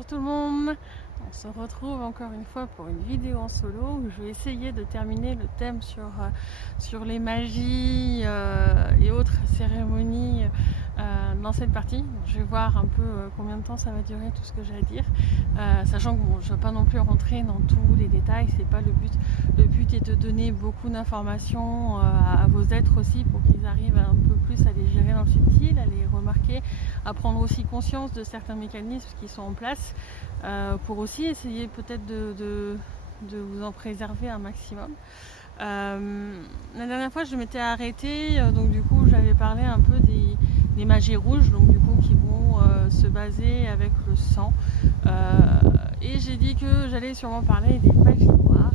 Bonjour tout le monde, on se retrouve encore une fois pour une vidéo en solo où je vais essayer de terminer le thème sur les magies et autres cérémonies dans cette partie. Je vais voir un peu combien de temps ça va durer, tout ce que j'ai à dire, sachant que je ne vais pas non plus rentrer dans tous les détails, c'est pas le but. Le but est de donner beaucoup d'informations à vos êtres aussi pour qu'ils arrivent un peu plus à les gérer dans le subtil, à les remarquer, à prendre aussi conscience de certains mécanismes qui sont en place pour aussi essayer peut-être de vous en préserver un maximum. La dernière fois je m'étais arrêtée, donc du coup j'avais parlé un peu des magies rouges, donc du coup qui vont se baser avec le sang, et j'ai dit que j'allais sûrement parler des magies noires,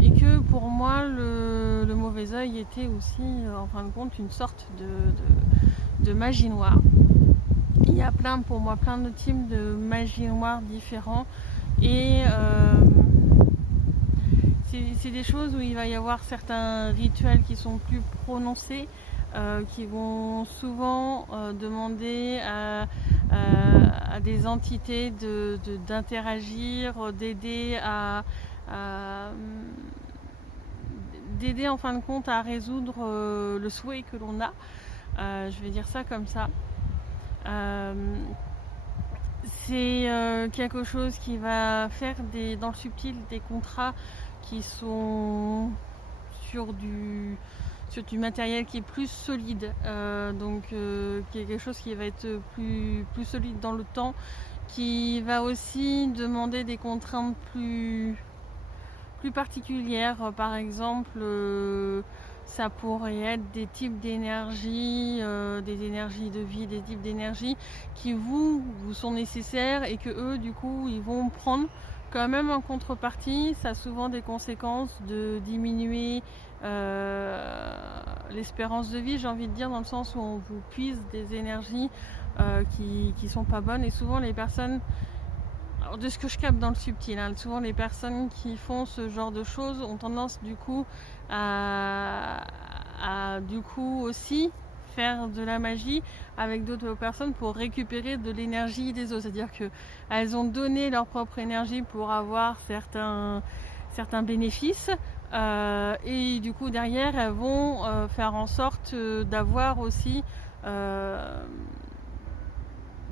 et que pour moi le mauvais œil était aussi en fin de compte une sorte de magie noire. Il y a pour moi plein de types de magie noire différents, et c'est des choses où il va y avoir certains rituels qui sont plus prononcés, qui vont souvent demander à des entités d'interagir, d'aider en fin de compte à résoudre le souhait que l'on a. Je vais dire ça comme ça. C'est quelque chose qui va faire dans le subtil des contrats qui sont sur du matériel qui est plus solide, qui est quelque chose qui va être plus solide dans le temps, qui va aussi demander des contraintes plus particulières. Par exemple, ça pourrait être des types d'énergie, des énergies de vie, des types d'énergie qui vous sont nécessaires et que eux du coup ils vont prendre quand même en contrepartie. Ça a souvent des conséquences de diminuer l'espérance de vie, j'ai envie de dire, dans le sens où on vous puise des énergies qui sont pas bonnes. Et souvent les personnes, alors de ce que je capte dans le subtil, souvent les personnes qui font ce genre de choses ont tendance du coup à du coup aussi faire de la magie avec d'autres personnes pour récupérer de l'énergie des autres. C'est-à-dire qu'elles ont donné leur propre énergie pour avoir certains bénéfices, et du coup derrière elles vont faire en sorte d'avoir aussi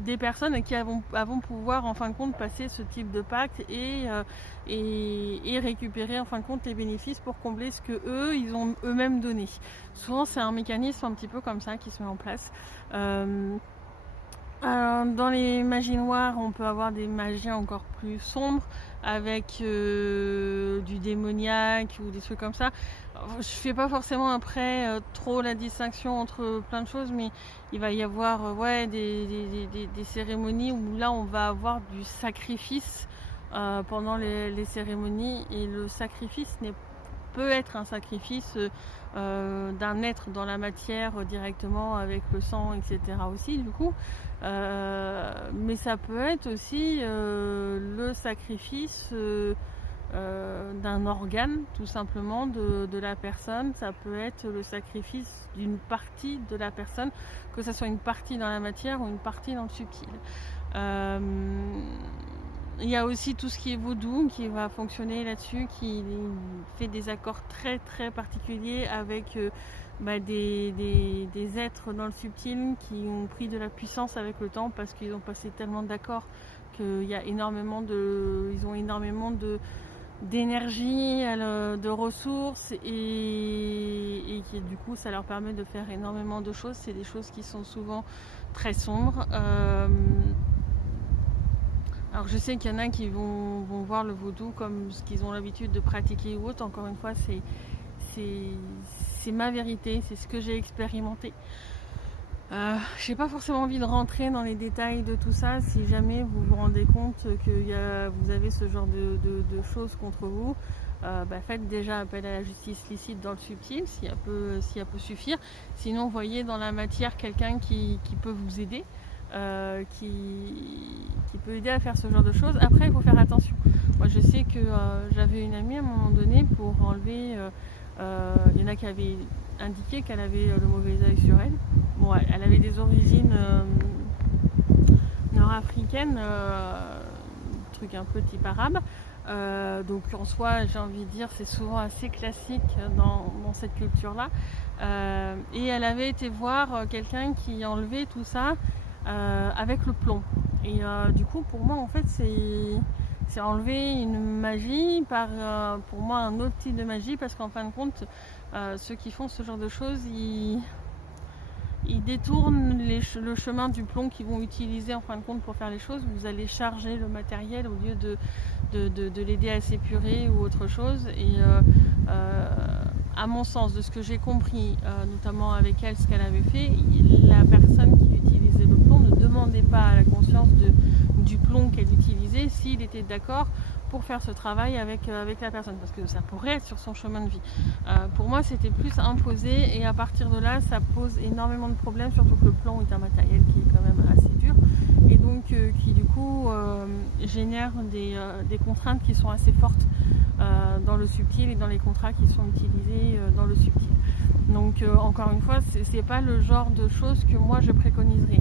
des personnes qui vont pouvoir en fin de compte passer ce type de pacte et récupérer en fin de compte les bénéfices pour combler ce que ils ont eux-mêmes donné. Souvent c'est un mécanisme un petit peu comme ça qui se met en place. Dans les magies noires, on peut avoir des magies encore plus sombres avec du démoniaque ou des trucs comme ça. Je fais pas forcément après trop la distinction entre plein de choses, mais il va y avoir des cérémonies où là on va avoir du sacrifice pendant les cérémonies, et le sacrifice peut être un sacrifice d'un être dans la matière directement avec le sang, etc. aussi du coup, mais ça peut être aussi le sacrifice d'un organe tout simplement de la personne. Ça peut être le sacrifice d'une partie de la personne, que ce soit une partie dans la matière ou une partie dans le subtil. Il y a aussi tout ce qui est vaudou qui va fonctionner là-dessus, qui fait des accords très très particuliers avec des êtres dans le subtil qui ont pris de la puissance avec le temps parce qu'ils ont passé tellement d'accords qu'il y a ils ont énormément d'énergie, de ressources, et qui du coup ça leur permet de faire énormément de choses. C'est des choses qui sont souvent très sombres. Alors je sais qu'il y en a qui vont voir le vaudou comme ce qu'ils ont l'habitude de pratiquer ou autre. Encore une fois, c'est ma vérité, c'est ce que j'ai expérimenté. J'ai pas forcément envie de rentrer dans les détails de tout ça. Si jamais vous vous rendez compte que vous avez ce genre de choses contre vous, faites déjà appel à la justice licite dans le subtil, si elle peut suffire. Sinon, voyez dans la matière quelqu'un qui peut vous aider, qui peut aider à faire ce genre de choses. Après, il faut faire attention. Moi, je sais que j'avais une amie à un moment donné pour enlever. Il y en a qui avaient indiqué qu'elle avait le mauvais œil sur elle. Bon, elle avait des origines nord-africaine, truc un peu type arabe. Donc en soi, j'ai envie de dire, c'est souvent assez classique dans cette culture-là. Et elle avait été voir quelqu'un qui enlevait tout ça avec le plomb. Et du coup, pour moi, en fait, c'est enlever une magie par, pour moi, un autre type de magie, parce qu'en fin de compte, ceux qui font ce genre de choses, ils détournent le chemin du plomb qu'ils vont utiliser en fin de compte pour faire les choses. Vous allez charger le matériel au lieu de l'aider à s'épurer ou autre chose. Et à mon sens, de ce que j'ai compris, notamment avec elle, ce qu'elle avait fait, la personne qui utilisait le plomb ne demandait pas à la conscience du plomb qu'elle utilisait s'il était d'accord pour faire ce travail avec la personne, parce que ça pourrait être sur son chemin de vie. Pour moi, c'était plus imposé, et à partir de là, ça pose énormément de problèmes, surtout que le plomb est un matériel qui est quand même assez dur, et donc qui du coup génère des contraintes qui sont assez fortes dans le subtil et dans les contrats qui sont utilisés dans le subtil. Donc encore une fois, c'est pas le genre de choses que moi je préconiserais.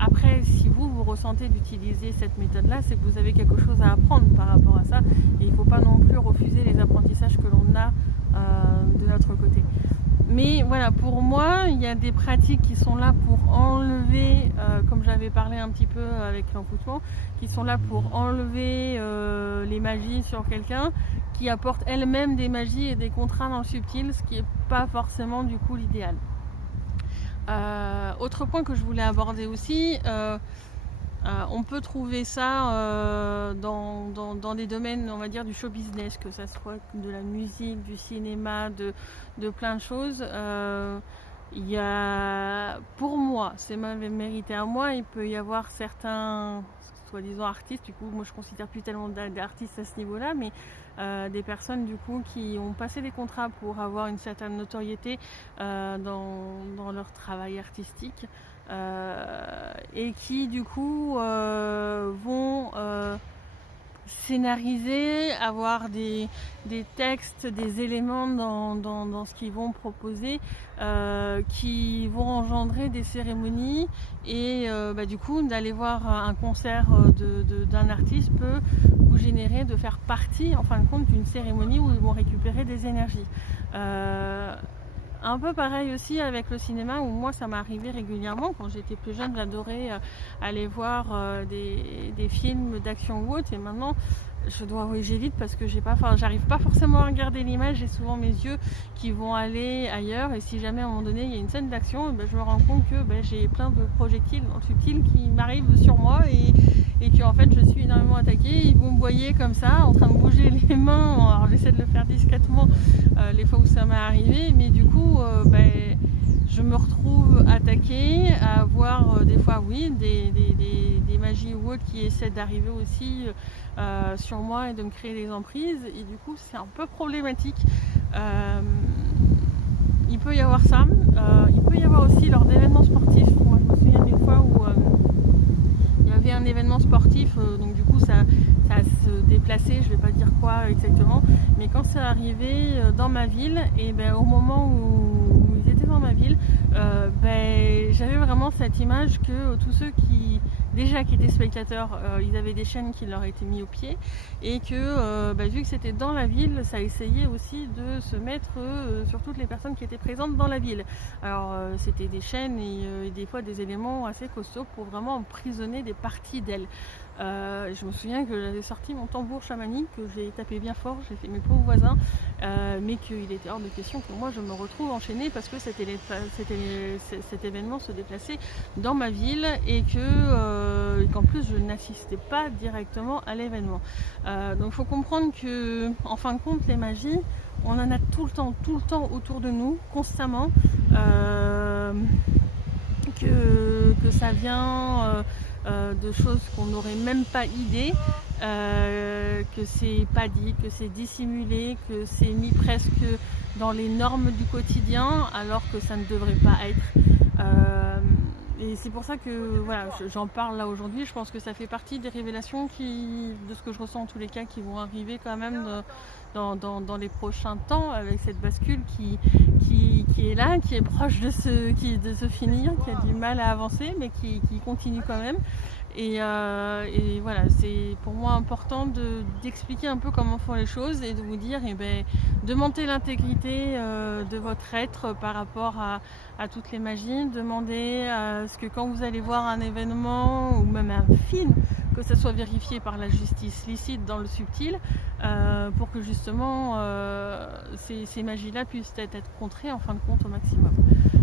Après, si vous ressentez d'utiliser cette méthode-là, c'est que vous avez quelque chose à apprendre par rapport à ça, et il ne faut pas non plus refuser les apprentissages que l'on a de notre côté. Mais voilà, pour moi, il y a des pratiques qui sont là pour enlever, comme j'avais parlé un petit peu avec l'envoûtement, qui sont là pour enlever les magies sur quelqu'un, qui apportent elles-mêmes des magies et des contraintes dans le subtil, ce qui n'est pas forcément du coup l'idéal. Autre point que je voulais aborder aussi, on peut trouver ça dans des domaines, on va dire, du show business, que ça soit de la musique, du cinéma, de plein de choses. Il y a, pour moi, c'est ma vérité à moi, il peut y avoir certains soi-disant artistes, du coup moi je considère plus tellement d'artistes à ce niveau-là, mais des personnes du coup qui ont passé des contrats pour avoir une certaine notoriété dans leur travail artistique, et qui du coup vont scénariser, avoir des textes, des éléments dans ce qu'ils vont proposer, qui vont engendrer des cérémonies, et du coup d'aller voir un concert d'un artiste peut vous générer de faire partie en fin de compte d'une cérémonie où ils vont récupérer des énergies. Un peu pareil aussi avec le cinéma, où moi ça m'est arrivé régulièrement quand j'étais plus jeune. J'adorais aller voir des films d'action ou autre, et maintenant je dois avouer j'évite, parce que j'arrive pas forcément à regarder l'image, j'ai souvent mes yeux qui vont aller ailleurs, et si jamais à un moment donné il y a une scène d'action, je me rends compte que j'ai plein de projectiles dans le subtil qui m'arrivent sur moi, et que en fait je suis énormément attaquée. Vous me voyez comme ça en train de bouger les mains, alors j'essaie de le faire discrètement les fois où ça m'est arrivé, mais du coup je me retrouve attaquée à voir des fois des magies ou autres qui essaient d'arriver aussi sur moi et de me créer des emprises, et du coup c'est un peu problématique. Il peut y avoir ça, il peut y avoir aussi lors d'événements sportifs. Moi je me souviens d'une fois où il y avait un événement sportif, donc du coup ça se déplaçait, je vais pas dire quoi exactement, mais quand c'est arrivé dans ma ville, et au moment où ils étaient dans ma ville, j'avais vraiment cette image que tous ceux qui étaient spectateurs, ils avaient des chaînes qui leur étaient mis au pied, et que vu que c'était dans la ville, ça essayait aussi de se mettre sur toutes les personnes qui étaient présentes dans la ville. Alors c'était des chaînes et des fois des éléments assez costauds pour vraiment emprisonner des parties d'elles. Je me souviens que j'avais sorti mon tambour chamanique, que j'ai tapé bien fort, j'ai fait mes pauvres voisins, mais qu'il était hors de question que moi je me retrouve enchaînée, parce que cet événement se déplaçait dans ma ville, et qu'en plus je n'assistais pas directement à l'événement. Donc il faut comprendre que en fin de compte les magies, on en a tout le temps autour de nous, constamment, que ça vient de choses qu'on n'aurait même pas idée, que c'est pas dit, que c'est dissimulé, que c'est mis presque dans les normes du quotidien, alors que ça ne devrait pas être. Et c'est pour ça que j'en parle là aujourd'hui. Je pense que ça fait partie des révélations de ce que je ressens en tous les cas, qui vont arriver quand même dans les prochains temps, avec cette bascule qui est là, qui est proche de se finir, qui a du mal à avancer, mais qui continue quand même. Et voilà, c'est pour moi important d'expliquer un peu comment font les choses et de vous dire, de monter l'intégrité de votre être par rapport à toutes les magies. Demandez à ce que quand vous allez voir un événement ou même un film, que ça soit vérifié par la justice licite dans le subtil, pour que justement ces magies-là puissent être contrées en fin de compte au maximum.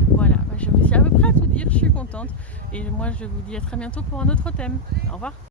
Voilà, je me suis à peu près à tout dire, je suis contente. Et moi je vous dis à très bientôt pour un autre thème. Au revoir.